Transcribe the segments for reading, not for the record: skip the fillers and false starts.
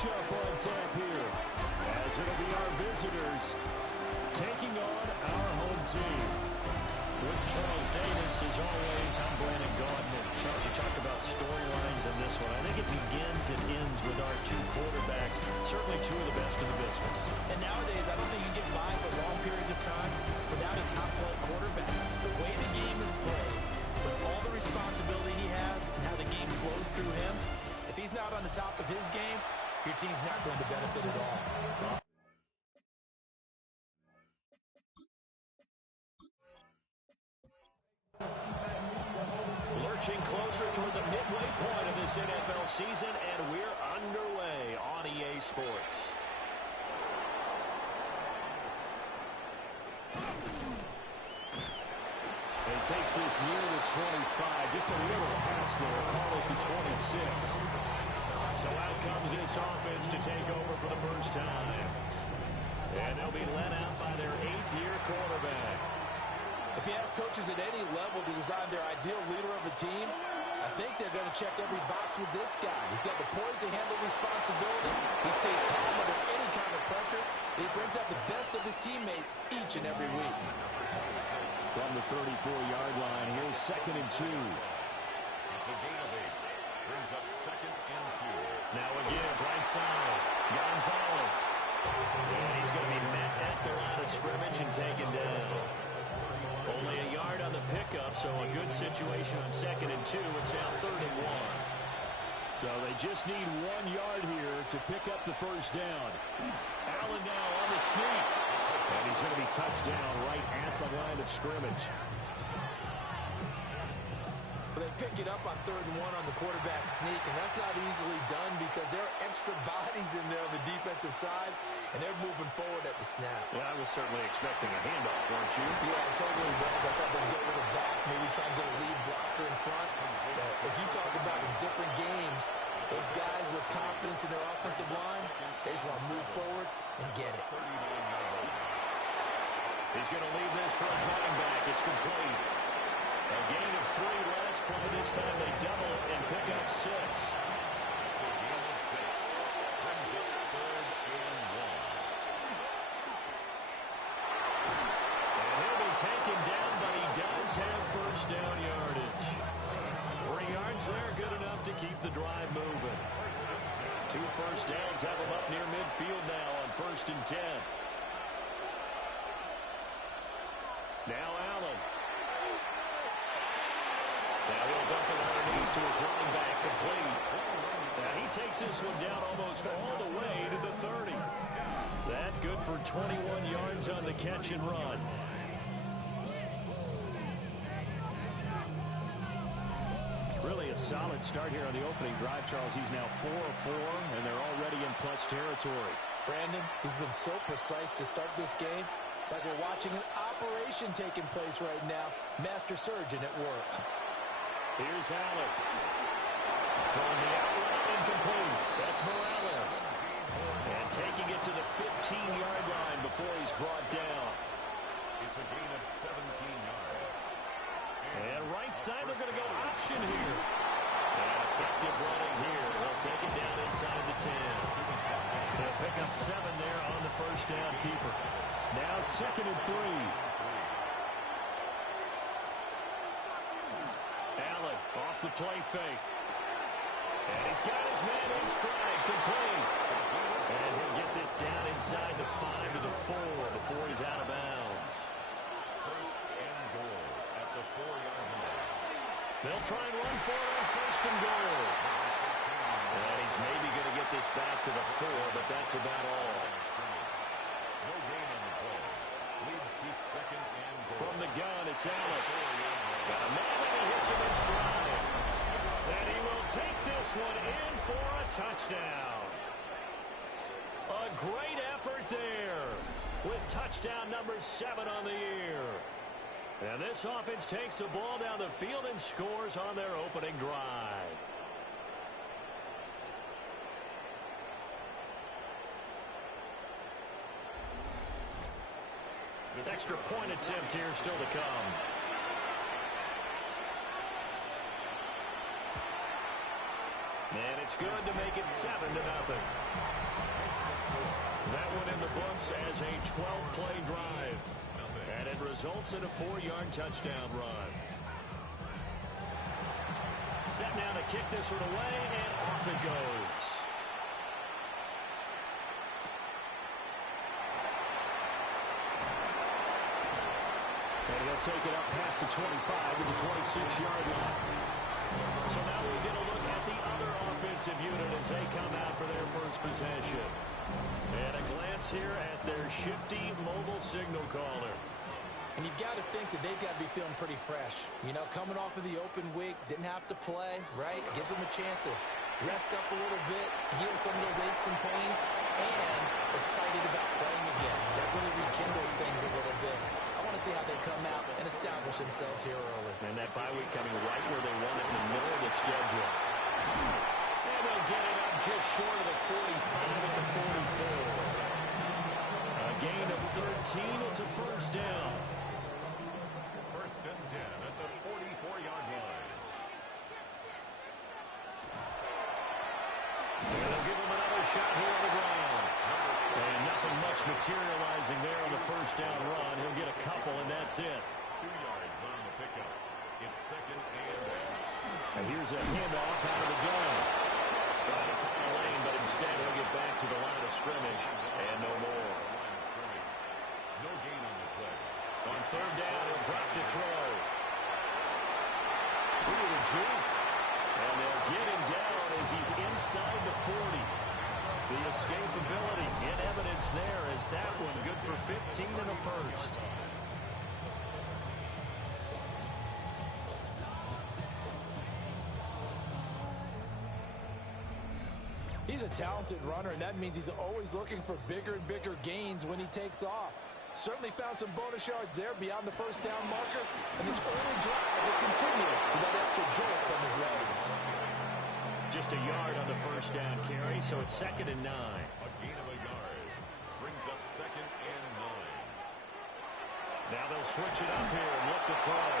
matchup on tap here, as it'll be our visitors taking on our home team. With Charles Davis, as always, I'm Brandon Gaudin. Charles, you talked about storylines in this one. I think it begins and ends with our two quarterbacks, certainly two of the best in the business. And nowadays, I don't think you get by for long periods of time without a top-flight quarterback. The way the game is played, with all the responsibility he has and how the game flows through him, if he's not on the top of his game, your team's not going to benefit at all. Lurching closer toward the midway point of this NFL season, and we're underway on EA Sports. He takes this near the 25, just a little past there, call it the 26. So out comes this offense to take over for the first time. And they'll be led out by their 8th-year quarterback. If you ask coaches at any level to design their ideal leader of a team, I think they're going to check every box with this guy. He's got the poise to handle responsibility. He stays calm under any kind of pressure. He brings out the best of his teammates each and every week. From the 34-yard line, here's 2nd and 2. It's a gain of 8. Brings up 2nd and 2. Now again, right side, Gonzalez. And he's going to be met at the line of scrimmage and taken down. Only a yard on the pickup, so a good situation on 2nd and 2. It's now 3rd and 1. So they just need 1 yard here to pick up the first down. Allen now on the sneak. And he's going to be touched down right at the line of scrimmage. They pick it up on 3rd and 1 on the quarterback sneak, and that's not easily done because there are extra bodies in there on the defensive side, and they're moving forward at the snap. Yeah, I was certainly expecting a handoff, weren't you? Yeah, I totally was. I thought they'd go with a back, maybe try and get a lead blocker in front. But as you talk about in different games, those guys with confidence in their offensive line, they just want to move forward and get it. He's going to leave this for his running back. It's complete. A gain of 3 last play. This time they double it and pick up 6. It's a gain of 6. Brings up 3rd and 1. And he'll be taken down, but he does have first down yardage. 3 yards there, good enough to keep the drive moving. 2 first downs have him up near midfield now on 1st and 10. Now Allen. Now he'll dump it underneath to his running back, complete. Now he takes this one down almost all the way to the 30. That good for 21 yards on the catch and run. Really a solid start here on the opening drive, Charles. He's now 4 of 4, and they're already in plus territory. Brandon, he's been so precise to start this game, like we're watching an operation taking place right now. Master surgeon at work. Here's Allen. Throwing the outright incomplete. That's Morales. And taking it to the 15-yard line before he's brought down. It's a gain of 17 yards. And right side, they're going to go option here. And effective running here. They'll take it down inside the 10. They'll pick up 7 there on the first down keeper. Now 2nd and 3. Allen off the play fake. And he's got his man in stride, complete. And he'll get this down inside the 5 to the 4 before he's out of bounds. 1st and goal at the 4-yard line. They'll try and run for it on 1st and goal. And he's maybe going to get this back to the 4, but that's about all. No gain on the play. Leads to 2nd and goal. From the gun, it's Allen. Got a man and he hits him in stride. And he will take this one in for a touchdown. A great effort there with touchdown number 7 on the year. And this offense takes the ball down the field and scores on their opening drive. Extra point attempt here still to come. And it's good to make it 7-0. That one in the books as a 12-play drive. And it results in a 4-yard touchdown run. Set now to kick this one away, and off it goes. And he'll take it up past the 25 to the 26-yard line. So now we get a look at the other offensive unit as they come out for their first possession. And a glance here at their shifty mobile signal caller. And you've got to think that they've got to be feeling pretty fresh. You know, coming off of the open week, didn't have to play, right? Gives them a chance to rest up a little bit, heal some of those aches and pains, and excited about playing again. That really rekindles things a little bit. I want to see how they come out and establish themselves here early. And that bye week coming right where they want it in the middle of the schedule. And they'll get it up just short of the 45 at the 44. A gain of 13. It's a first down. First and 10 at the 44-yard line. And they'll give him another shot here on the ground. And nothing much materializing there on the first down run. He'll get a couple, and that's it. 2 yards on the pickup. It's second and 8. And here's a handoff out of the gun. Trying to find a lane, but instead he'll get back to the line of scrimmage. And no more. No gain on the play. On third down, he'll drop to throw. Ooh, a juke. And they'll get him down as he's inside the 40. The escapability in evidence there as that one good for 15 and a first. He's a talented runner, and that means he's always looking for bigger and bigger gains when he takes off. Certainly found some bonus yards there beyond the first down marker, and this early drive will continue with that extra jolt from his legs. Just a yard on the first down carry, so it's second and 9. A gain of a yard brings up second and 9. Now they'll switch it up here and look to throw.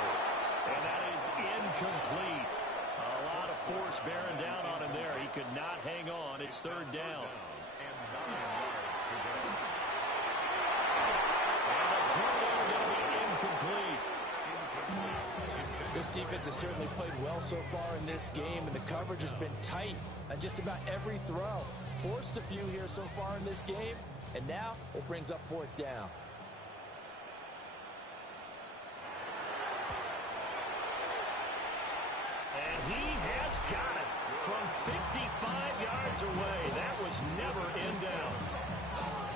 And that is incomplete. A lot of force bearing down on him there. He could not hang on. It's third down. And 9 yards to go. And the throw there going to be incomplete. This defense has certainly played well so far in this game, and the coverage has been tight on just about every throw. Forced a few here so far in this game, and now it brings up fourth down. And he has got it from 55 yards away. That was never in down.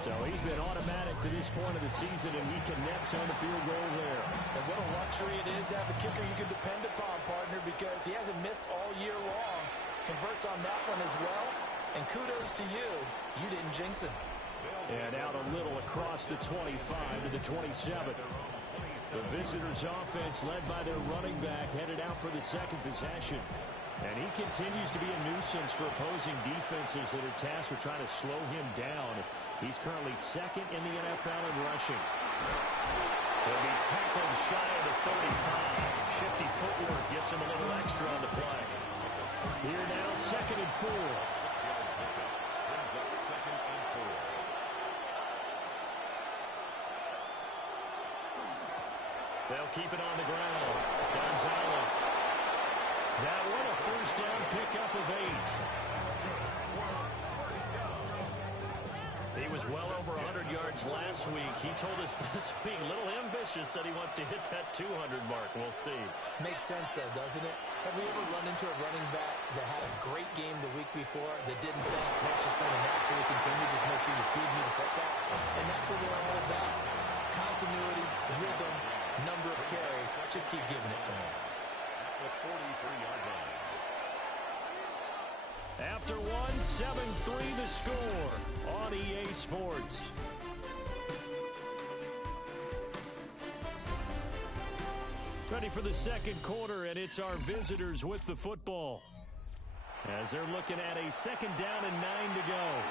So he's been automatic to this point of the season, and he connects on the field goal there. And what a luxury it is to have a kicker you can depend upon, partner, because he hasn't missed all year long. Converts on that one as well. And kudos to you. You didn't jinx it. And out a little across the 25 to the 27. The visitors' offense led by their running back headed out for the second possession. And he continues to be a nuisance for opposing defenses that are tasked with trying to slow him down. He's currently second in the NFL in rushing. He'll be tackled shy of the 35. Shifty footwork gets him a little extra on the play. Here now, second and 4. Brings up second and 4. They'll keep it on the ground. Gonzalez. That one a first down pickup of 8. He was well over 100 yards last week. He told us this week, a little ambitious, said he wants to hit that 200 mark. We'll see. Makes sense, though, doesn't it? Have we ever run into a running back that had a great game the week before that didn't think that's just going to naturally continue, just make sure you feed me the football? And that's what they're all about. Continuity, rhythm, number of carries. Just keep giving it to him. The 43-yard line. After one, 7-3 the score on EA Sports. Ready for the second quarter, and it's our visitors with the football. As they're looking at a second down and 9 to go.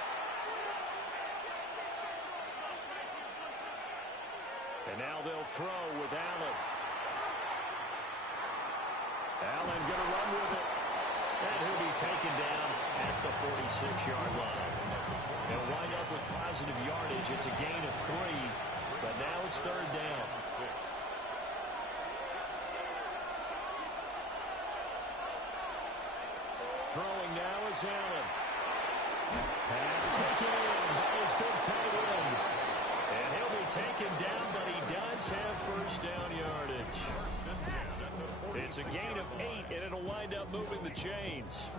And now they'll throw with Allen. Allen going to run with it. And he'll be taken down at the 46-yard line. They'll wind up with positive yardage. It's a gain of 3, but now it's third down. Throwing now is Allen. Pass taken in by his big tight end. And he'll be taken down, but he does have first down yardage. It's a gain of 8, and it'll wind up moving the chains.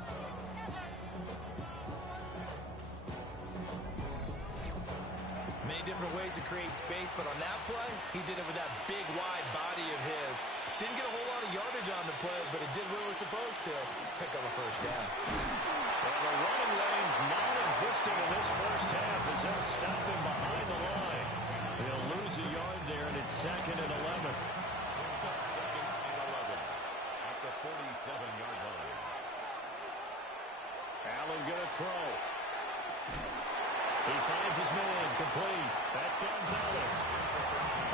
Many different ways to create space, but on that play, he did it with that big, wide body of his. Didn't get a whole lot of yardage on the play, but it did what it was supposed to. Pick up a first down. And the running lane's non-existent in this first half as they'll stop him behind the line. He'll lose a yard there, and it's 2nd and 11. Brings up 2nd and 11 at the 47-yard line. Allen going to throw. He finds his man, complete. That's Gonzalez.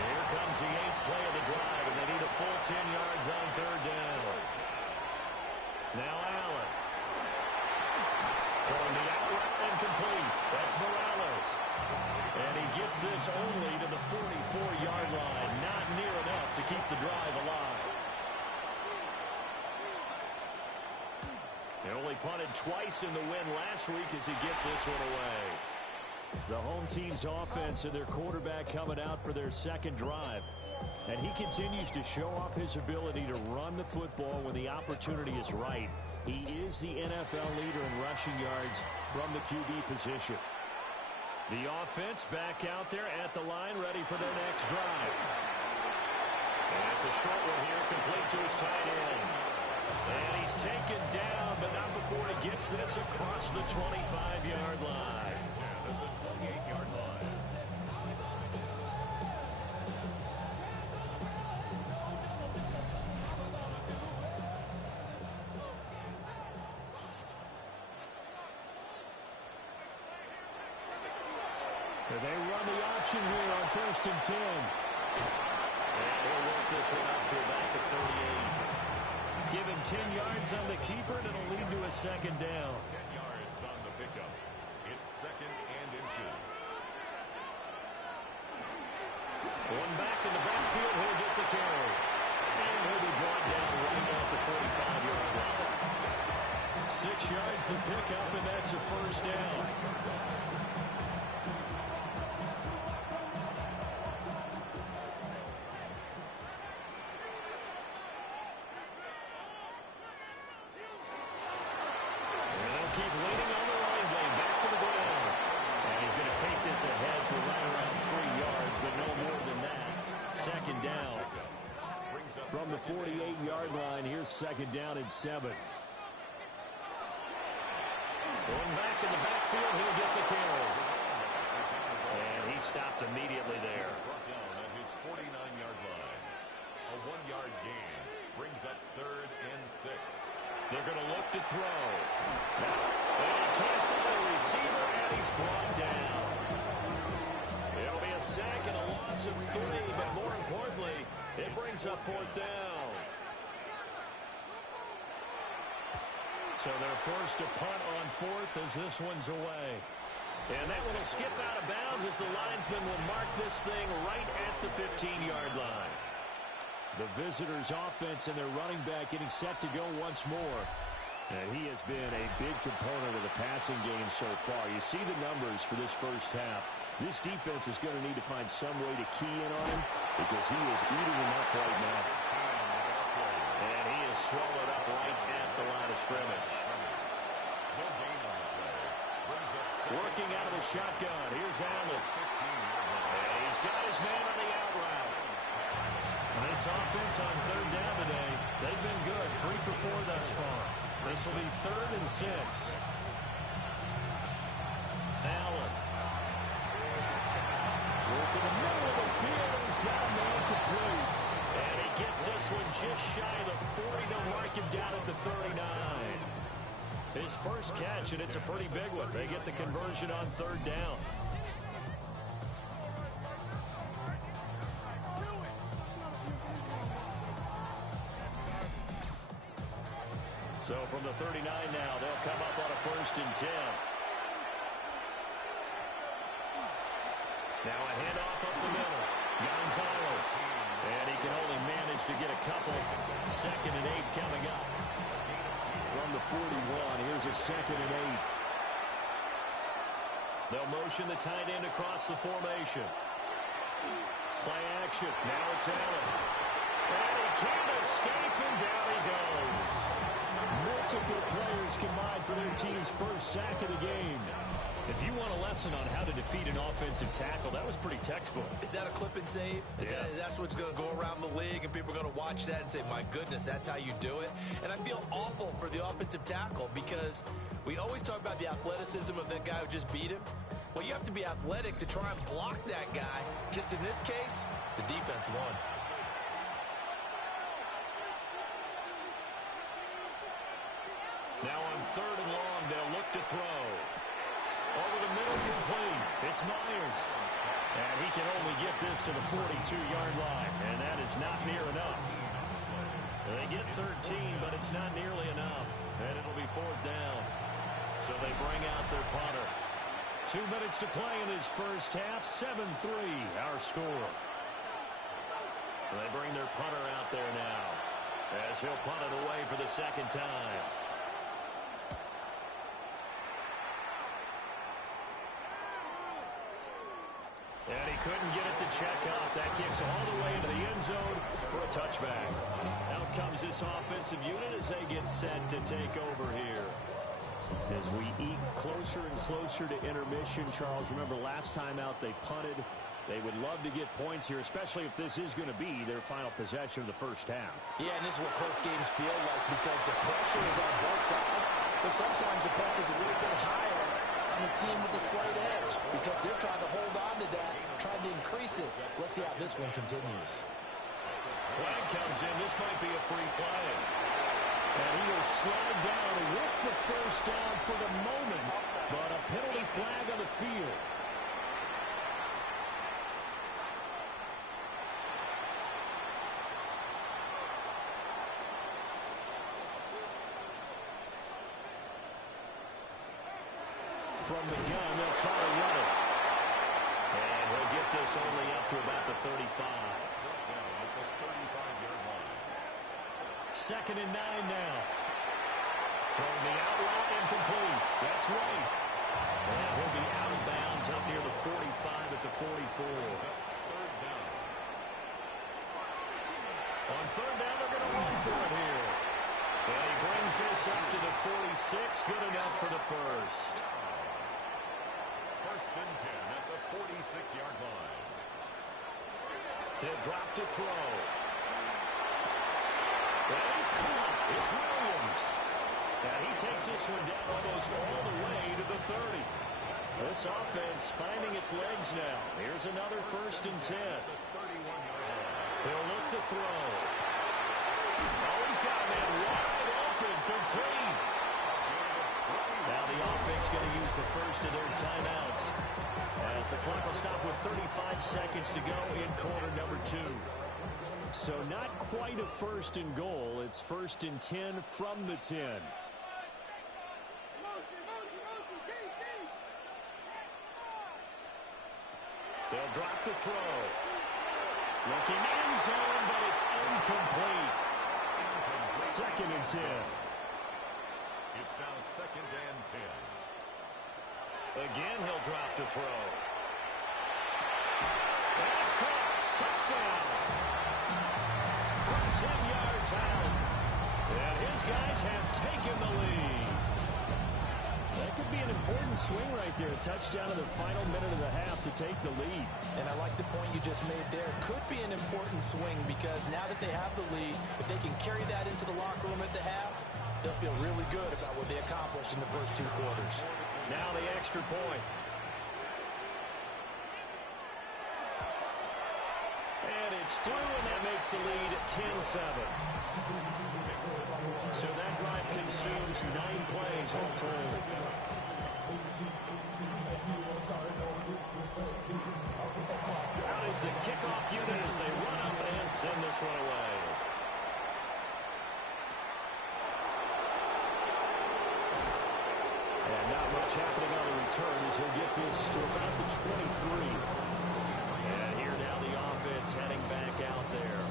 Here comes the 8th play of the drive, and they need a full 10 yards on third down. Now Allen. Throwing the out route and complete. That's Morales. And he gets this only to the 44-yard line. Not near enough to keep the drive alive. He only punted twice in the win last week as he gets this one away. The home team's offense and their quarterback coming out for their second drive. And he continues to show off his ability to run the football when the opportunity is right. He is the NFL leader in rushing yards from the QB position. The offense back out there at the line, ready for their next drive. And it's a short one here, complete to his tight end. And he's taken down, but not before he gets this across the 25-yard line. They run the option here on 1st and 10. And he'll work this one up to about the 38. Give him 10 yards on the keeper, and it'll lead to a second down. 10 yards on the pickup. It's 2nd and inches. One back in the backfield, he'll get the carry. And he'll be brought down right at the 45-yard line. 6 yards the pickup, and that's a first down. Ahead for right around 3 yards, but no more than that. Second down. From the 48-yard line, here's second down and 7. Going back in the backfield, he'll get the carry. And he stopped immediately there. Brought down at his 49-yard line. A 1-yard gain brings up 3rd and 6. They're going to look to throw. And he can't find a receiver, and he's brought down. It'll be a sack and a loss of 3, but more importantly, it brings up 4th down. So they're forced to punt on 4th as this one's away. And that one will skip out of bounds as the linesman will mark this thing right at the 15-yard line. The visitors' offense and their running back getting set to go once more. And he has been a big component of the passing game so far. You see the numbers for this first half. This defense is going to need to find some way to key in on him because he is eating him up right now. And he is swallowed up right at the line of scrimmage. Working out of the shotgun. Here's Allen. And he's got his man on the out route. This offense on third down today, they've been good. 3 for 4 thus far. This will be 3rd and 6. Allen. Working the middle of the field, and he's got a man complete. And he gets this one just shy of the 40 to mark him down at the 39. His first catch, and it's a pretty big one. They get the conversion on third down. So from the 39 1st and 10. Now a handoff up the middle. Gonzalez. And he can only manage to get a couple. 2nd and 8 coming up. From the 41, here's a 2nd and 8. They'll motion the tight end across the formation. Play action. Now it's Allen. And he can't escape, and down he goes. Multiple players combined for their team's first sack of the game. If you want a lesson on how to defeat an offensive tackle, that was pretty textbook. Is that a clip and save? That's what's going to go around the league, and people are going to watch that and say, my goodness, that's how you do it? And I feel awful for the offensive tackle because we always talk about the athleticism of that guy who just beat him. Well, you have to be athletic to try and block that guy. Just in this case, the defense won. Now on 3rd and long, they'll look to throw. Over the middle, complete. It's Myers. And he can only get this to the 42-yard line, and that is not near enough. They get 13, but it's not nearly enough, and it'll be 4th down. So they bring out their punter. 2 minutes to play in this first half. 7-3, our score. They bring their punter out there now as he'll punt it away for the 2nd time. And he couldn't get it to check up. That kicks all the way into the end zone for a touchback. Out comes this offensive unit as they get set to take over here. As we eke closer and closer to intermission, Charles, remember last time out they punted. They would love to get points here, especially if this is going to be their final possession of the first half. Yeah, and this is what close games feel like because the pressure is on both sides. But sometimes the pressure is a little bit higher on the team with the slight edge because they're trying to hold on to that, trying to increase it. Let's see how this one continues. Flag comes in. This might be a free play. And he will slide down with the first down for the moment, but a penalty flag on the field. From the gun, they'll try to run it. And he'll get this only up to about the 35. 2nd and 9 now. Throwing the out route, incomplete. That's right. And he'll be out of bounds up near the 45 at the 44. On 3rd down, they're going to run for it here. And he brings this up to the 46. Good enough for the first. 1st and 10 at the 46-yard line. He'll drop to throw. And he's caught. It's Williams. And he takes this one down almost all the way to the 30. This offense finding its legs now. Here's another 1st and 10. He'll look to throw. Oh, he's got a man wide open, complete. Now the offense going to use the first of their timeouts as the clock will stop with 35 seconds to go in quarter number 2. So not quite a 1st and goal. It's 1st and 10 from the 10. They'll drop the throw. Looking end zone, but it's incomplete. 2nd and 10. It's now 2nd and 10. Again, he'll drop to throw. And it's caught. Touchdown. From 10 yards out. And his guys have taken the lead. That could be an important swing right there. A touchdown in the final minute of the half to take the lead. And I like the point you just made there. Could be an important swing because now that they have the lead, if they can carry that into the locker room at the half, they'll feel really good about what they accomplished in the first 2 quarters. Now the extra point. And it's through, and that makes the lead 10-7. So that drive consumes 9 plays all told. Out is the kickoff unit as they run up and send this one away. And much happening on the return as he'll get this to about the 23. And here now the offense heading back out there.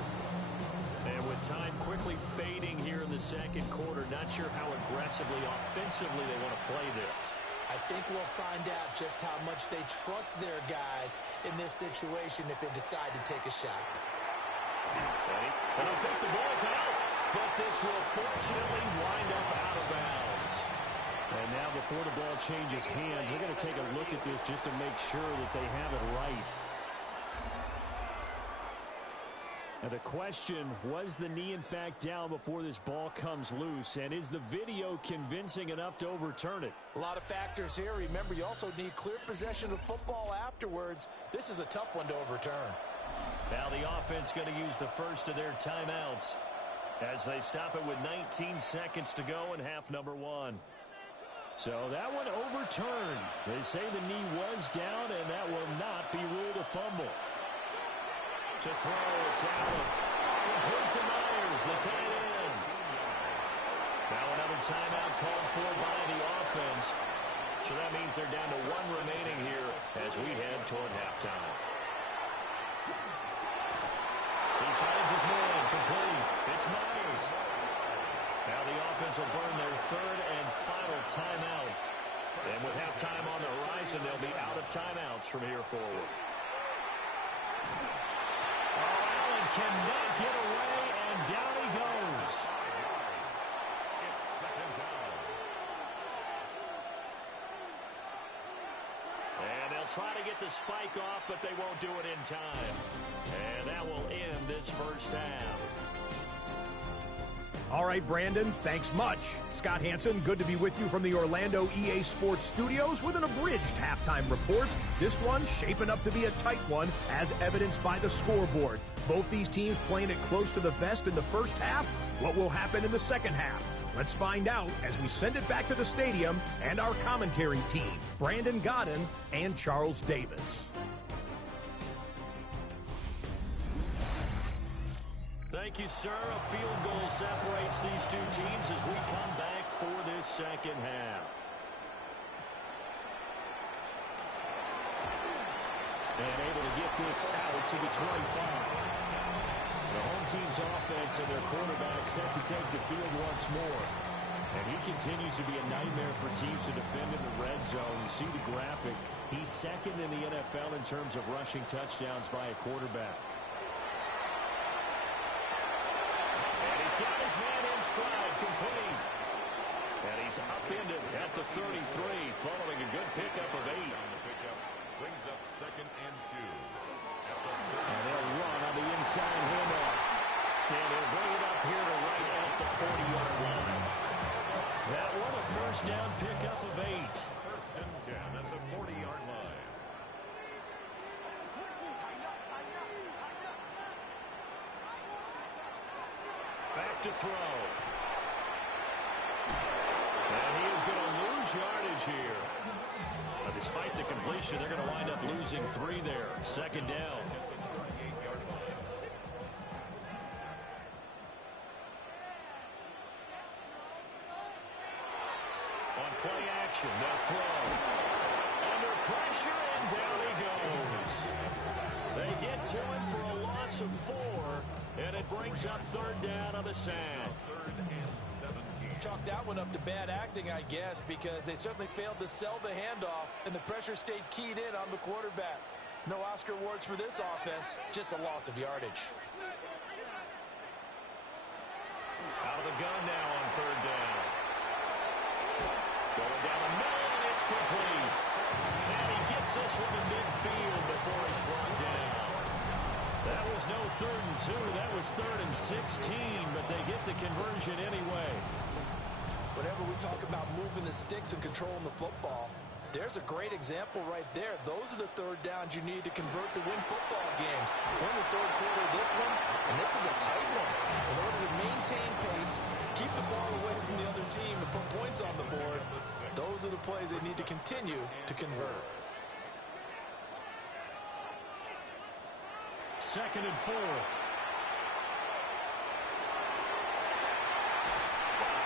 And with time quickly fading here in the second quarter, not sure how aggressively, offensively they want to play this. I think we'll find out just how much they trust their guys in this situation if they decide to take a shot. And I think the ball's out, but this will fortunately wind up out of bounds. And now before the ball changes hands, they're going to take a look at this just to make sure that they have it right. And the question, was the knee in fact down before this ball comes loose? And is the video convincing enough to overturn it? A lot of factors here. Remember, you also need clear possession of football afterwards. This is a tough one to overturn. Now the offense going to use the first of their timeouts as they stop it with 19 seconds to go in half number one. So that one overturned. They say the knee was down, and that will not be ruled a fumble. To throw, it's Allen. Complete to Myers, the tight end. Now another timeout called for by the offense. So that means they're down to one remaining here as we head toward halftime. He finds his man, complete. It's Myers. Now the offense will burn their third and final timeout. And with halftime on the horizon, they'll be out of timeouts from here forward. Cannot get away, and down he goes. It's second down. And they'll try to get the spike off, but they won't do it in time. And that will end this first half. All right, Brandon, thanks much. Scott Hansen, good to be with you from the Orlando EA Sports Studios with an abridged halftime report. This one shaping up to be a tight one, as evidenced by the scoreboard. Both these teams playing it close to the vest in the first half. What will happen in the second half? Let's find out as we send it back to the stadium and our commentary team, Brandon Godden and Charles Davis. Thank you, sir. A field goal separates these two teams as we come back for this second half. And able to get this out to the 25. The home team's offense and their quarterback set to take the field once more. And he continues to be a nightmare for teams to defend in the red zone. You see the graphic. He's second in the NFL in terms of rushing touchdowns by a quarterback. Got his man in stride, complete. And he's upended at the 33, following a good pickup of 8. Brings up second and 2. And they'll run on the inside handoff. And he'll bring it up here to right at the 40-yard line. That one a first down pickup of 8. First and 10 at the 40-yard line. Back to throw. And he is going to lose yardage here. But despite the completion, they're going to wind up losing 3 there. Second down. On play action, they'll throw. Under pressure, and down he goes. They get to him for a loss of 4. And it brings up third down on the sack. Third and 17. Chalk that one up to bad acting, I guess, because they certainly failed to sell the handoff, and the pressure stayed keyed in on the quarterback. No Oscar awards for this offense, just a loss of yardage. Out of the gun now on third down. Going down the middle, and it's complete. And he gets this one to midfield before he's brought down. That was no 3rd and 2. That was 3rd and 16, but they get the conversion anyway. Whenever we talk about moving the sticks and controlling the football, there's a great example right there. Those are the third downs you need to convert to win football games. We're in the third quarter of this one, and this is a tight one. In order to maintain pace, keep the ball away from the other team, and put points on the board, those are the plays they need to continue to convert. Second and 4.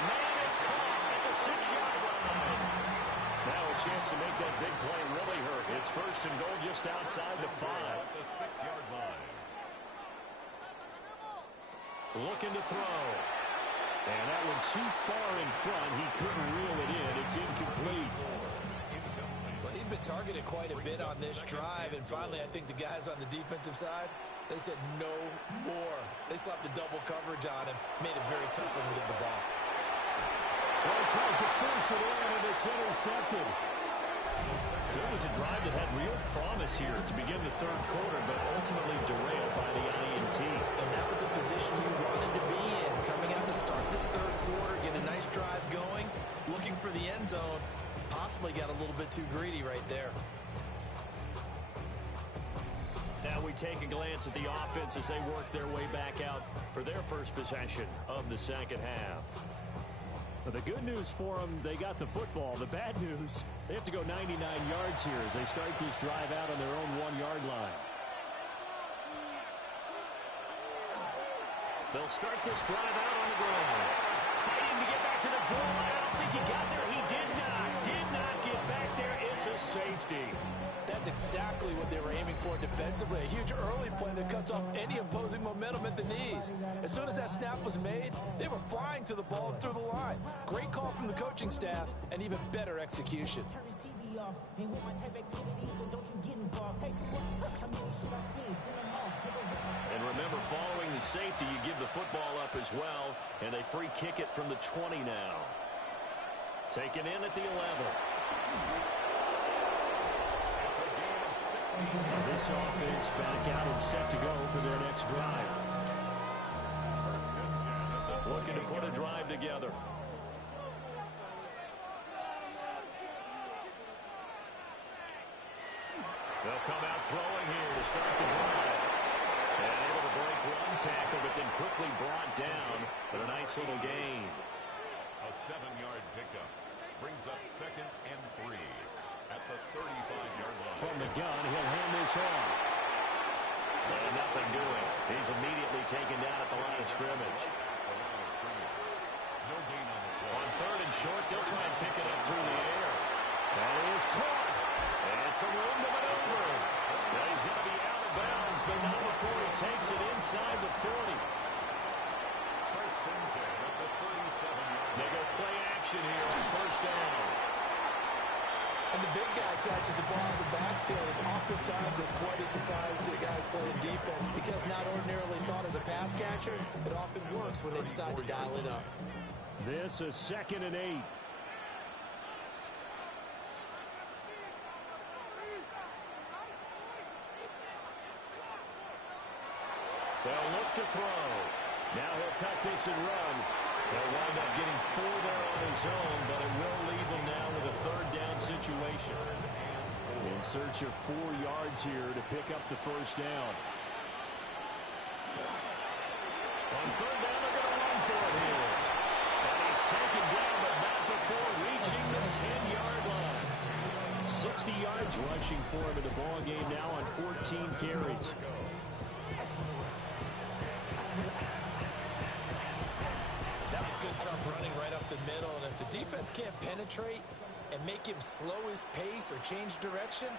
Man, it's caught at the 6-yard line. Now a chance to make that big play really hurt. It's first and goal just outside the 5. At the 6-yard line. Looking to throw. And that one too far in front. He couldn't reel it in. It's incomplete. Well, he'd been targeted quite a bit on this drive, and finally I think the guys on the defensive side, they said no more. They slapped the double coverage on him, made it very tough for him to get the ball. Well, he tries to force it in, and it's intercepted. So it was a drive that had real promise here to begin the third quarter, but ultimately derailed by the INT. And that was a position you wanted to be in. Coming out to start this third quarter, get a nice drive going, looking for the end zone. Possibly got a little bit too greedy right there. Now we take a glance at the offense as they work their way back out for their first possession of the second half. Well, the good news for them, they got the football. The bad news, they have to go 99 yards here as they start this drive out on their own 1-yard line. They'll start this drive out on the ground. Fighting to get back to the goal line. I don't think he got there. He did not get back there. It's a safety. That's exactly what they were aiming for defensively. A huge early play that cuts off any opposing momentum at the knees. As soon as that snap was made, they were flying to the ball and through the line. Great call from the coaching staff and even better execution. And remember, following the safety, you give the football up as well, and they free kick it from the 20 now. Taken in at the 11. This offense back out and set to go for their next drive. Looking to put a drive together. They'll come out throwing here to start the drive. And able to break one tackle, but then quickly brought down for a nice little gain. A 7-yard pickup brings up 2nd and 3 at the 35-yard line. From the gun, he'll hand this off. And nothing doing. He's immediately taken down at the line of scrimmage. No gain on the play. On 3rd and short, they'll try and pick it up through the air. And it is caught. And some room to maneuver. Now he's going to be out of bounds, but not before he takes it inside the 40. First and 10 at the 37-yard line. They go play action here on 1st down. And the big guy catches the ball in the backfield, and oftentimes it's quite a surprise to the guys playing defense because not ordinarily thought as a pass catcher, it often works when they decide to dial it up. This is 2nd and 8. They'll look to throw. Now he'll tuck this and run. They'll wind up getting 4 there on his own, but it will leave him now with a 3rd down situation. In search of 4 yards here to pick up the 1st down. On 3rd down, they're going to run for it here. And he's taken down, but not before reaching the 10-yard line. 60 yards rushing for him in the ball game now on 14 carries. That was good, tough running right up the middle. And if the defense can't penetrate and make him slow his pace or change direction,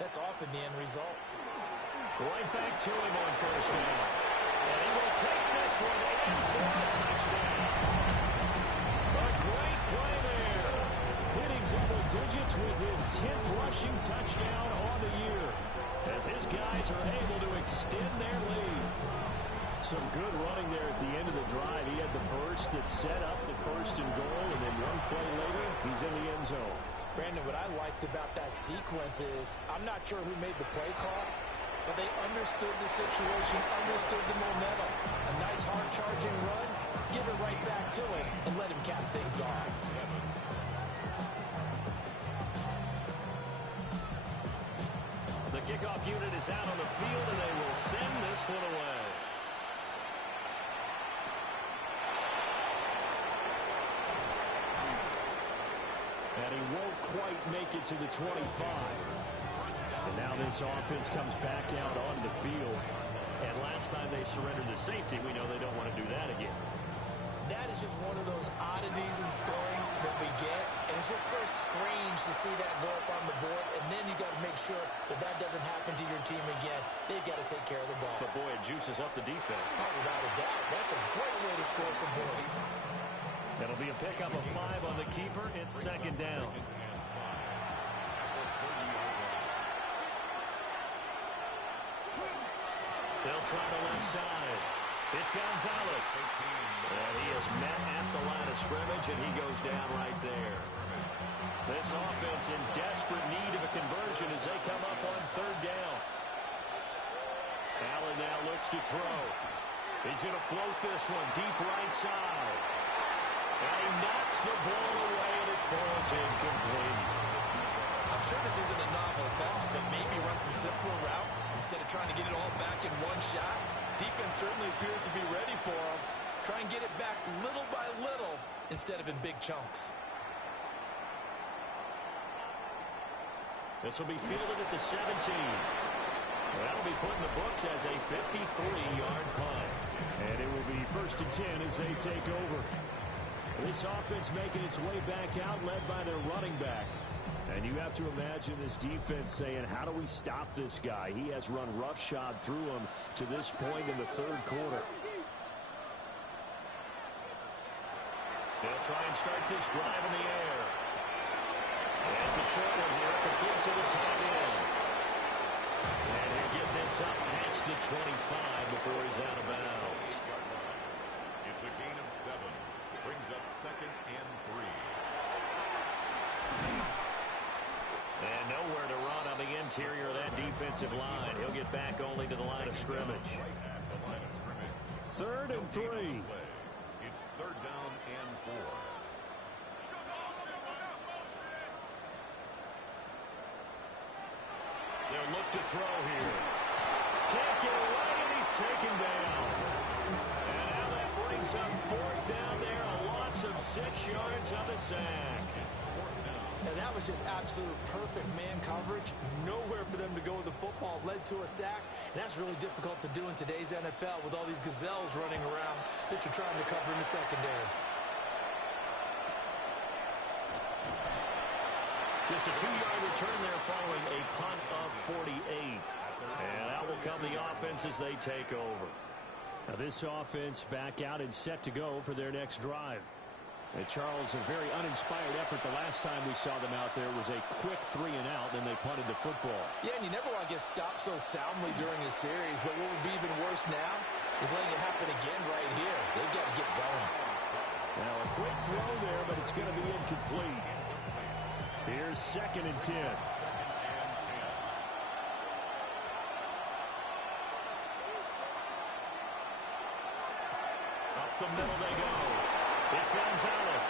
that's often the end result. Right back to him on 1st down. And he will take this one in for a touchdown. A great play there. Hitting double digits with his 10th rushing touchdown on the year. As his guys are able to extend their lead. Some good running there at the end of the drive. He had the burst that set up the 1st and goal, and then one play later, he's in the end zone. Brandon, what I liked about that sequence is I'm not sure who made the play call, but they understood the situation, understood the momentum. A nice hard-charging run, give it right back to him, and let him cap things off. The kickoff unit is out on the field, and they will send this one away. And he won't quite make it to the 25. And now this offense comes back out onto the field. And last time they surrendered the safety, we know they don't want to do that again. That is just one of those oddities in scoring that we get, and it's just so strange to see that go up on the board, and then you got to make sure that that doesn't happen to your team again. They've got to take care of the ball. But, boy, it juices up the defense. Oh, without a doubt. That's a great way to score some points. It'll be a pickup of 5 on the keeper. It's second down. They'll try the left side. It's Gonzalez. And he is met at the line of scrimmage, and he goes down right there. This offense in desperate need of a conversion as they come up on third down. Allen now looks to throw. He's going to float this one deep right side. And he knocks the ball away, and it falls incomplete. I'm sure this isn't a novel thought, but maybe run some simpler routes instead of trying to get it all back in one shot. Defense certainly appears to be ready for him. Try and get it back little by little instead of in big chunks. This will be fielded at the 17. That'll be put in the books as a 53-yard punt. And it will be 1st and 10 as they take over. This offense making its way back out, led by their running back. And you have to imagine this defense saying, how do we stop this guy? He has run roughshod through him to this point in the third quarter. They'll try and start this drive in the air. It's a short one here, complete to the tight end. And he'll get this up past the 25 before he's out of bounds. It's a gain of 7. Brings up 2nd and 3. And nowhere to run on the interior of that defensive line. He'll get back only to the line of scrimmage. 3rd and 3. It's 3rd down and 4. They'll look to throw here. Can't get away, and he's taken down. And now that brings up 4th down there. A loss of 6 yards on the sack. And that was just absolute perfect man coverage. Nowhere for them to go with the football. Led to a sack. And that's really difficult to do in today's NFL with all these gazelles running around that you're trying to cover in the secondary. Just a 2-yard return there following a punt of 48. And out will come the offense as they take over. Now this offense back out and set to go for their next drive. And Charles, a very uninspired effort. The last time we saw them out there was a quick 3 and out, and they punted the football. Yeah, and you never want to get stopped so soundly during a series, but what would be even worse now is letting it happen again right here. They've got to get going. Now a quick throw there, but it's going to be incomplete. Here's 2nd and 10. Up the middle they go. It's Gonzalez.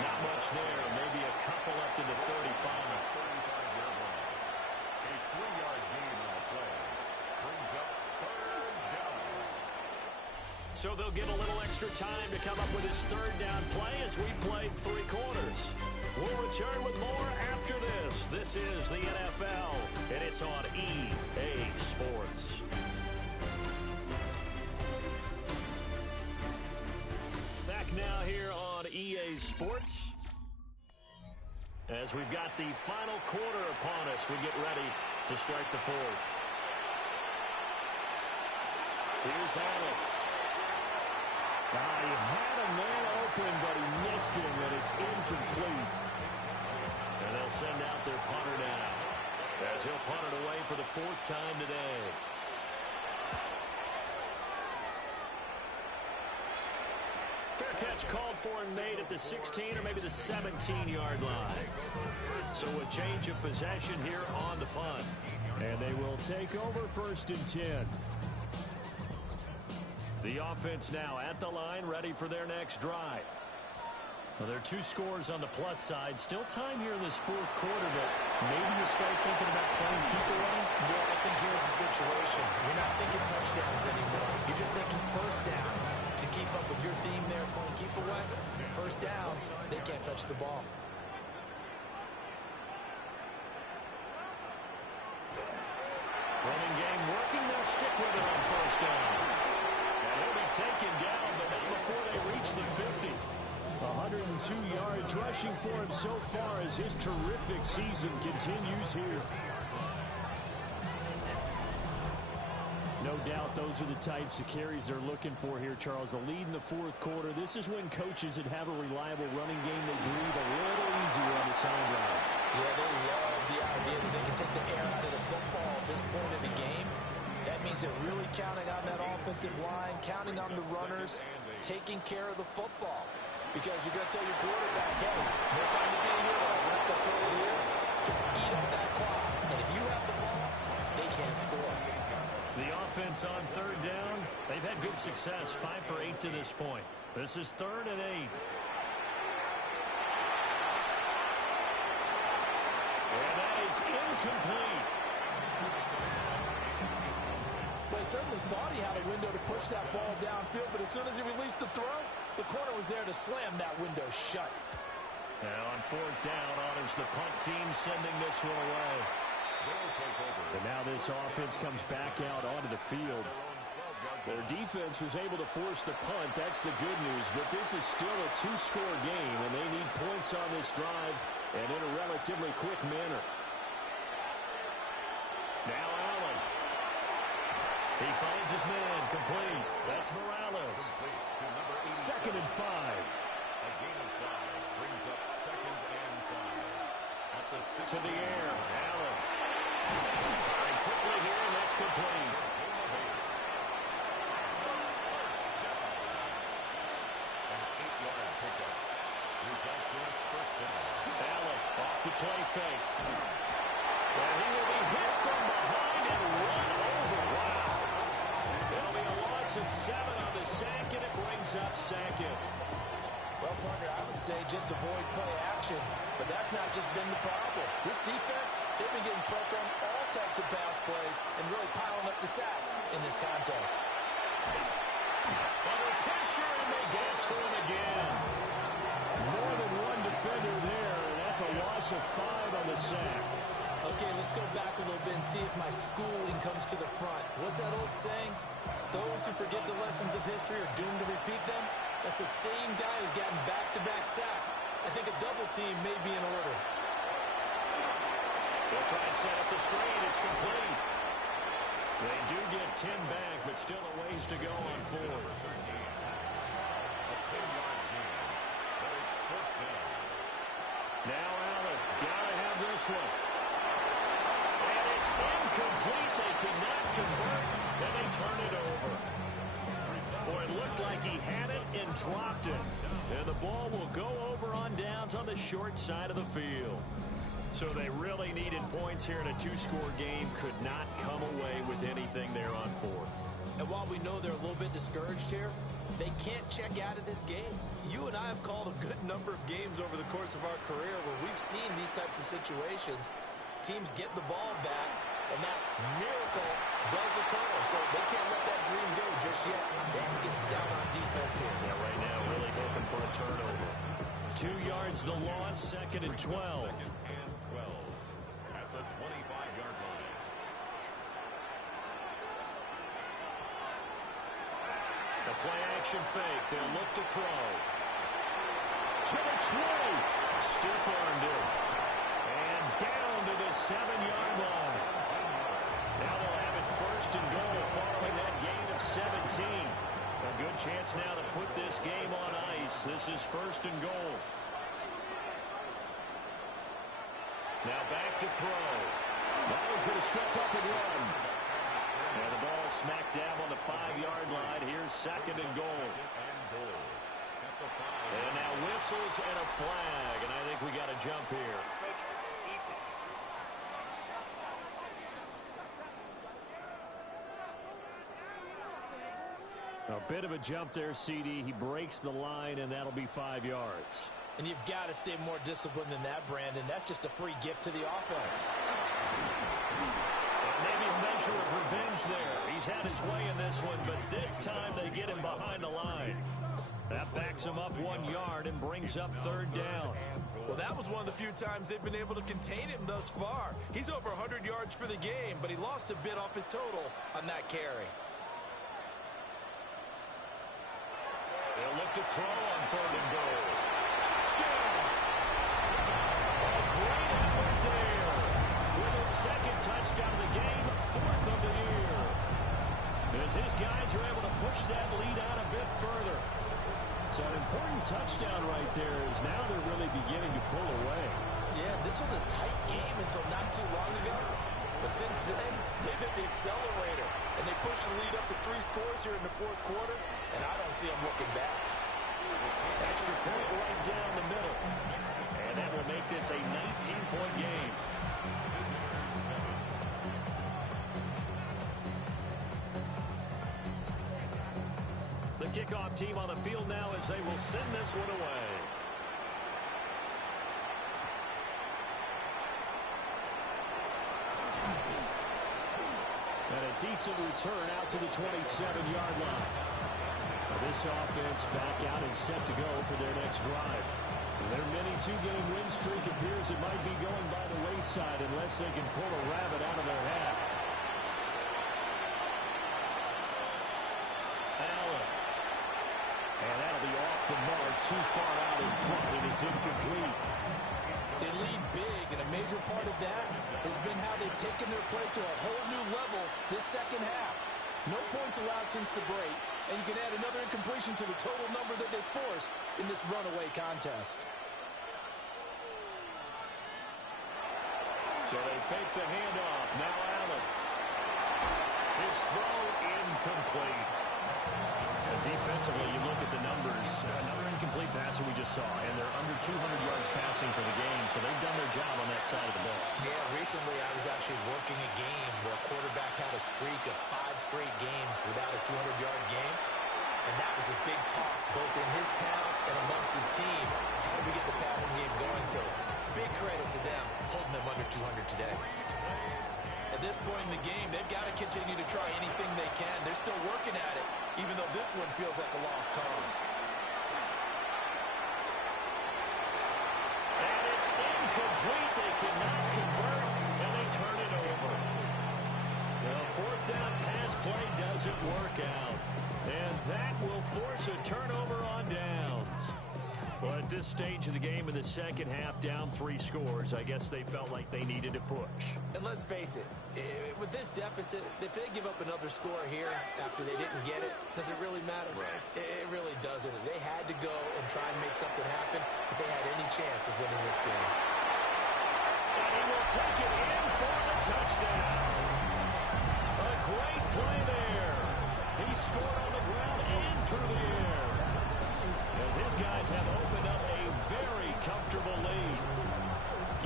Not much there. Maybe a couple up to the 35. 35-yard line. A 3-yard gain on the play. Brings up 3rd down. So they'll get a little extra time to come up with his 3rd down play as we play 3 quarters. We'll return with more after this. This is the NFL, and it's on EA Sports. Now here on EA Sports, as we've got the final quarter upon us, we get ready to start the 4th. Here's Allen. He had a man open, but he missed him, and it's incomplete. And they'll send out their punter now, as he'll punt it away for the 4th time today. Fair catch called for and made at the 16 or maybe the 17-yard line. So a change of possession here on the punt. And they will take over 1st and 10. The offense now at the line, ready for their next drive. Well, there are 2 scores on the plus side. Still time here in this 4th quarter, but maybe you start thinking about playing keep away. Yeah, I think here's the situation. You're not thinking touchdowns anymore. You're just thinking 1st downs. To keep up with your theme there, playing keep away, 1st downs, they can't touch the ball. Running game working. They'll stick with it on 1st down. And he'll be taken down, but not before they reach the 50. 102 yards rushing for him so far as his terrific season continues here. No doubt those are the types of carries they're looking for here, Charles. The lead in the fourth quarter. This is when coaches that have a reliable running game, they breathe a little easier on the sideline. Yeah, they love the idea that they can take the air out of the football at this point of the game. That means they're really counting on that offensive line, counting on the runners, taking care of the football. Because you're going to tell your quarterback, hey, no time to be here. We're not going to throw it here. Just eat up that clock. And if you have the ball, they can't score. The offense on third down, they've had good success, 5 for 8 to this point. This is 3rd and 8. And that is incomplete. Well, he certainly thought he had a window to push that ball downfield, but as soon as he released the throw, the corner was there to slam that window shut. Now on 4th down, honors the punt team sending this one away. And now this offense comes back out onto the field. Their defense was able to force the punt. That's the good news. But this is still a 2-score game, and they need points on this drive and in a relatively quick manner. Now Allen. He finds his man complete. That's Morales. 2nd and 5. A gain of 5 brings up 2nd and 5. At the 6 to the air. Allen. Firing quickly here, and that's complete. An 8-yard pickup results in a 1st down. Allen off the play fake. And he will be hit from behind and run over. Wow. It'll be a loss of 7 on the sack, and it brings up 2nd. Well, partner, I would say just avoid play action, but that's not just been the problem. This defense, they've been getting pressure on all types of pass plays and really piling up the sacks in this contest. Under pressure, and they get to him again. More than one defender there, and that's a loss of 5 on the sack. Okay, let's go back a little bit and see if my schooling comes to the front. What's that old saying? Those who forget the lessons of history are doomed to repeat them. That's the same guy who's gotten back-to-back sacks. I think a double team may be in order. They'll try and set up the screen. It's complete. They do get 10 back, but still a ways to go on 4th. A 10-yard gain, but it's 4th down. Now Allen, gotta have this one. And it's incomplete. They could not convert, and they turn it over. Boy, it looked like he had it and dropped it. And the ball will go over on downs on the short side of the field. So they really needed points here in a 2-score game. Could not come away with anything there on 4th. And while we know they're a little bit discouraged here, they can't check out of this game. You and I have called a good number of games over the course of our career where we've seen these types of situations. Teams get the ball back, and that miracle does occur. So they can't let that dream go just yet. They have to get stout on defense here. Yeah, right now really hoping for a turnover. 2 yards the loss, 2nd and 12. 2nd and 12 at the 25-yard line. The play action fake. They'll look to throw. To the 20. Stiff-armed him. And down to the 7-yard line. Now they'll have it 1st and goal following that gain of 17. A good chance now to put this game on ice. This is 1st and goal. Now back to throw. Now he's going to step up and run. And the ball smacked down on the 5-yard line. Here's 2nd and goal. And now whistles and a flag. And I think we got a jump here. A bit of a jump there, CD. He breaks the line, and that'll be 5 yards. And you've got to stay more disciplined than that, Brandon. That's just a free gift to the offense. And maybe a measure of revenge there. He's had his way in this one, but this time they get him behind the line. That backs him up 1 yard and brings up 3rd down. Well, that was one of the few times they've been able to contain him thus far. He's over 100 yards for the game, but he lost a bit off his total on that carry. to throw on 3rd and goal. Touchdown! A great effort there. With his 2nd touchdown of the game, 4th of the year. As his guys are able to push that lead out a bit further. So an important touchdown right there is now they're really beginning to pull away. Yeah, this was a tight game until not too long ago. But since then, they've hit the accelerator. And they pushed the lead up to 3 scores here in the 4th quarter. And I don't see them looking back. Extra point right down the middle. And that will make this a 19-point game. The kickoff team on the field now as they will send this one away. And a decent return out to the 27-yard line. This offense back out and set to go for their next drive. Their mini 2-game win streak appears it might be going by the wayside unless they can pull a rabbit out of their hat. Allen. And that'll be off the mark, too far out in front, and it's incomplete. They lead big, and a major part of that has been how they've taken their play to a whole new level this 2nd half. No points allowed since the break, and you can add another incompletion to the total number that they forced in this runaway contest. So they fake the handoff. Now Allen. His throw incomplete. Defensively, you look at the numbers. Another incomplete passer we just saw, and they're under 200 yards passing for the game, so they've done their job on that side of the ball. Yeah, recently I was actually working a game where a quarterback had a streak of 5 straight games without a 200-yard game, and that was a big talk, both in his town and amongst his team. How do we get the passing game going? So big credit to them, holding them under 200 today. At this point in the game, they've got to continue to try anything they can. They're still working at it, even though this one feels like a lost cause. And it's incomplete. They cannot convert, and they turn it over. The 4th down pass play doesn't work out. And that will force a turnover on downs. Well, at this stage of the game in the 2nd half, down 3 scores, I guess they felt like they needed to push. And let's face it, with this deficit, if they give up another score here after they didn't get it, does it really matter? Right. It really doesn't. They had to go and try and make something happen if they had any chance of winning this game. And he will take it in for the touchdown. A great play there. He scored on the ground and through the air. As his guys have opened up a very comfortable lead.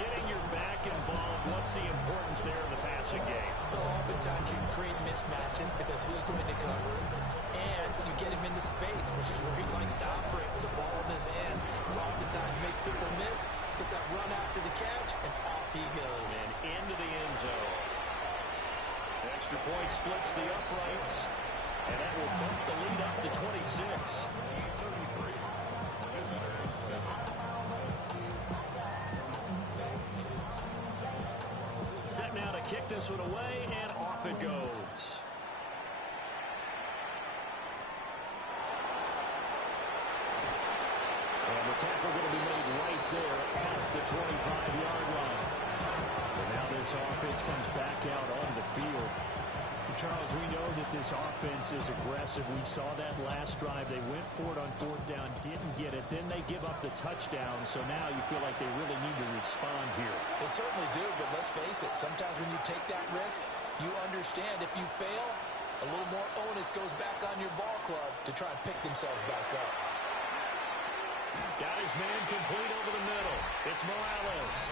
Getting your back involved, what's the importance there in the passing game? Well, oftentimes you create mismatches because who's going to cover it, and you get him into space, which is where he likes to operate with the ball in his hands. Oftentimes makes people miss, gets that run after the catch, and off he goes. And into the end zone. Extra point splits the uprights, and that will bump the lead up to 26. Set now to kick this one away, and off it goes. And the tackle going to be made right there at the 25-yard line. And now this offense comes back out onto the field. Charles, we know that this offense is aggressive. We saw that last drive. They went for it on 4th down, didn't get it. Then they give up the touchdown. So now you feel like they really need to respond here. They certainly do, but let's face it. Sometimes when you take that risk, you understand if you fail, a little more onus goes back on your ball club to try and pick themselves back up. Got his man complete over the middle. It's Morales.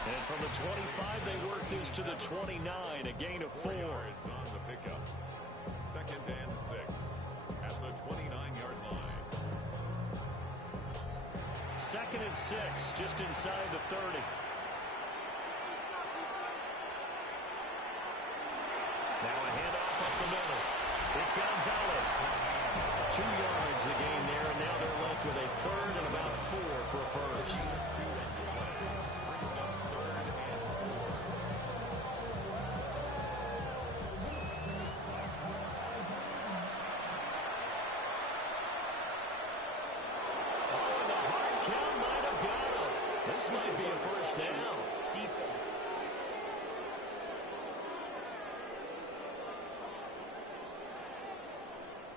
And from the 25, they work this to the 29, a gain of 4. Yards on the pickup. 2nd and 6 at the 29-yard line. 2nd and 6, just inside the 30. Now a handoff up the middle. It's Gonzalez. 2 yards the gain there, and now they're left with a 3rd and about 4 for a first. This might be a first down. Defense.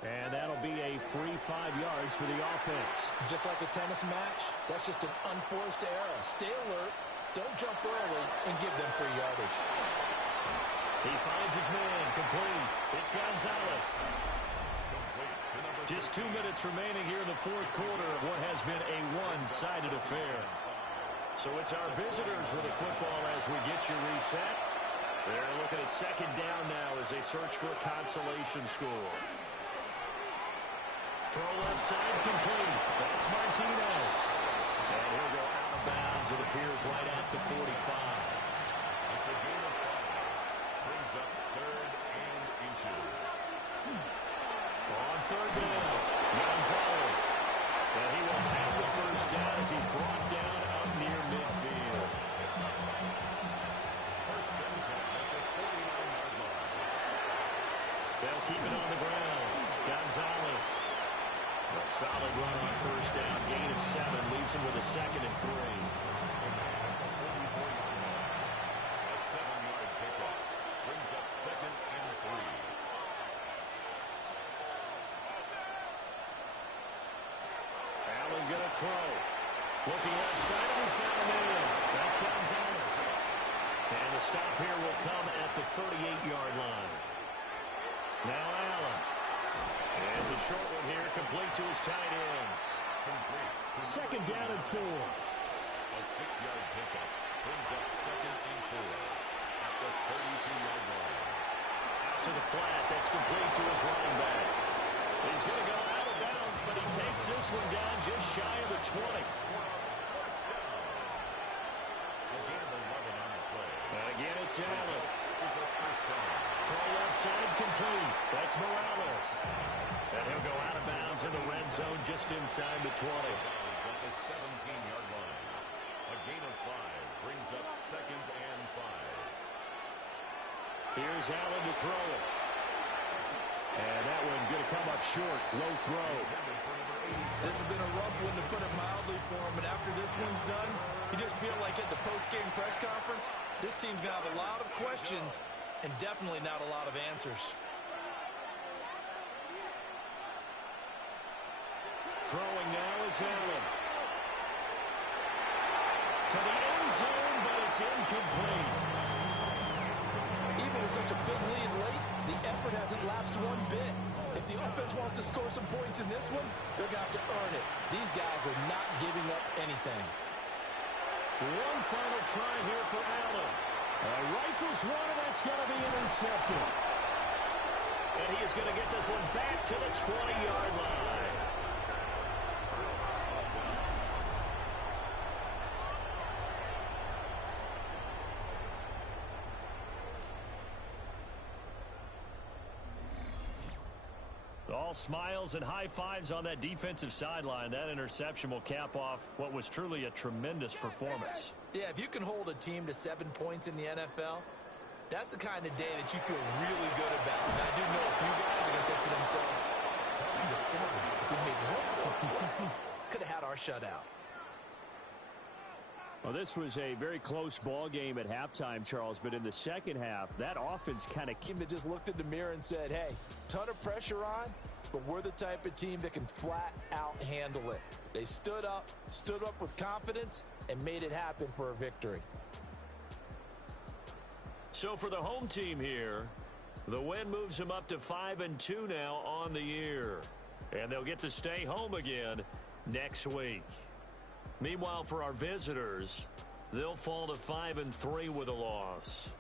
And that'll be a free 5 yards for the offense. Just like a tennis match, that's just an unforced error. Stay alert, don't jump early, and give them free yardage. He finds his man, complete. It's Gonzalez. Just 2 minutes remaining here in the fourth quarter of what has been a one-sided affair. So it's our visitors with the football as we get you reset. They're looking at second down now as they search for a consolation score. Throw left side, complete. That's Martinez. And he'll go out of bounds. It appears right at the 45. It's a gain of 5. Brings up 3rd and inches. On third down, Gonzalez. And he will have the first down as he's brought down up near midfield. First down at the 49-yard line. They'll keep it on the ground. Gonzalez. A solid run on first down. Gain of 7 leaves him with a 2nd and 3. A 7-yard pickup brings up 2nd and 3. Allen gonna throw. Looking left side, and he's got a man. That's Gonzalez. And the stop here will come at the 38-yard line. Now Allen. And it's a short one here, complete to his tight end. Second down and 4. A 6-yard pickup brings up 2nd and 4 at the 32-yard line. Out to the flat, that's complete to his running back. He's going to go out of bounds, but he takes this one down just shy of the 20. First down. A gain of 11 on the play. And again, it's Allen. Is a first down. Throw left side, complete. That's Morales. And he'll go out of bounds in the red zone just inside the 20. Bounds at the 17-yard line. A gain of 5 brings up 2nd and 5. Here's Allen to throw it. And that one going to come up short. Low throw. This has been a rough one, to put it mildly, for him. But after this one's done, you just feel like at the post-game press conference, this team's going to have a lot of questions and definitely not a lot of answers. Throwing now is Allen. To the end zone, but it's incomplete. Even with such a big lead late, the effort hasn't lapsed one bit. If the offense wants to score some points in this one, they're going to have to earn it. These guys are not giving up anything. One final try here for Allen. Rifles one, and that's going to be intercepted. And he is going to get this one back to the 20-yard line. All smiles and high fives on that defensive sideline. That interception will cap off what was truly a tremendous performance. Yeah, if you can hold a team to 7 points in the NFL, that's the kind of day that you feel really good about. And I do know a few guys are going to think to themselves, held them to 7. If we made 1 more, could have had our shutout. Well, this was a very close ball game at halftime, Charles, but in the second half, that offense kind of Team that just looked in the mirror and said, hey, ton of pressure on, but we're the type of team that can flat out handle it. They stood up with confidence, and made it happen for a victory. So for the home team here, the win moves them up to 5-2 now on the year. And they'll get to stay home again next week. Meanwhile, for our visitors, they'll fall to 5-3 with a loss.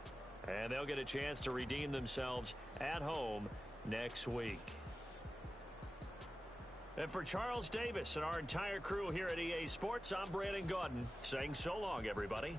And they'll get a chance to redeem themselves at home next week. And for Charles Davis and our entire crew here at EA Sports, I'm Brandon Gaudin saying so long, everybody.